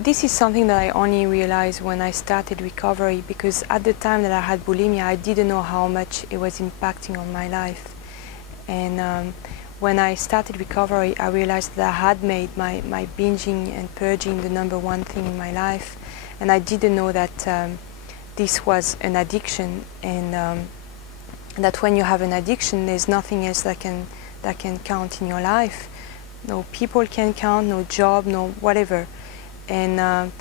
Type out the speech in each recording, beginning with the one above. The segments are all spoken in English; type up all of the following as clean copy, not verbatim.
this is something that I only realized when I started recovery, because at the time that I had bulimia, I didn't know how much it was impacting on my life. And when I started recovery, I realized that I had made my binging and purging the #1 thing in my life, and I didn't know that this was an addiction, and that when you have an addiction, there's nothing else that can count in your life. No people can count, no job, no whatever. And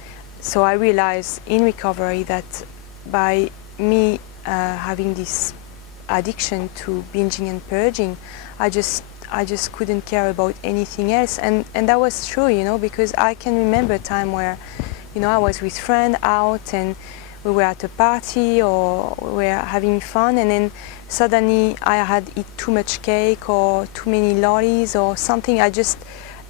so I realized in recovery that by me having this addiction to binging and purging, I just couldn't care about anything else. And that was true, you know, because I can remember a time where, you know, I was with friends out and we were at a party or we were having fun, and then suddenly I had eaten too much cake or too many lollies or something.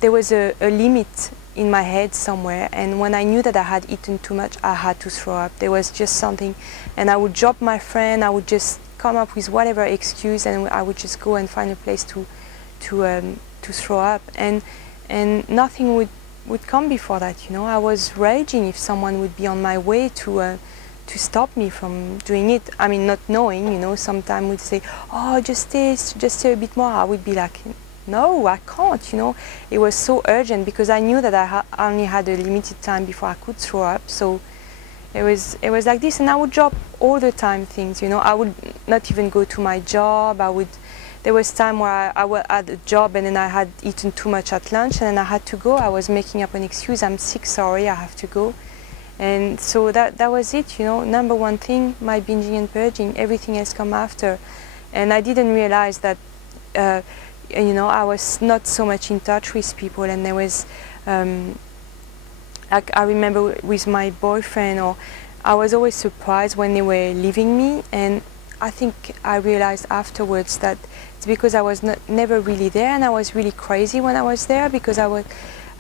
There was a limit in my head somewhere, and when I knew that I had eaten too much, I had to throw up. There was just something, and I would drop my friend, I would just come up with whatever excuse, and I would just go and find a place to throw up, and nothing would come before that, you know. I was raging if someone would be on my way to stop me from doing it. I mean, not knowing, you know, sometimes would say, oh, just stay a bit more. I would be like, no, I can't, you know. It was so urgent because I knew that I only had a limited time before I could throw up. So it was like this, and I would drop all the time things, you know. I would not even go to my job. There was time where I was at a job and then I had eaten too much at lunch and then I had to go. I was making up an excuse. I'm sick, sorry, I have to go. And so that was it, you know. #1 thing, my binging and purging. Everything else come after. And I didn't realize that, you know, I was not so much in touch with people. And there was, like I remember with my boyfriend, or I was always surprised when they were leaving me. And I think I realized afterwards that it's because I was never really there, and I was really crazy when I was there, because I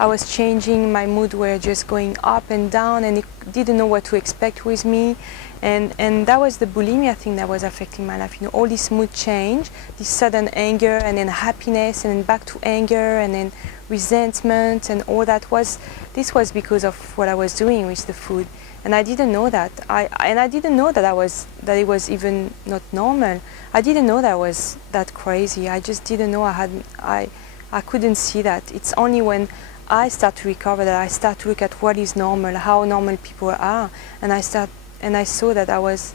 was changing, my mood were just going up and down, and it didn't know what to expect with me. And that was the bulimia thing that was affecting my life, you know, all this mood change, this sudden anger, and then happiness, and then back to anger, and then resentment, and all that this was because of what I was doing with the food. And I didn't know that. I didn't know that it was even not normal. I didn't know that I was that crazy. I just didn't know I couldn't see that. It's only when I start to recover that I start to look at what is normal, how normal people are, and I saw that I was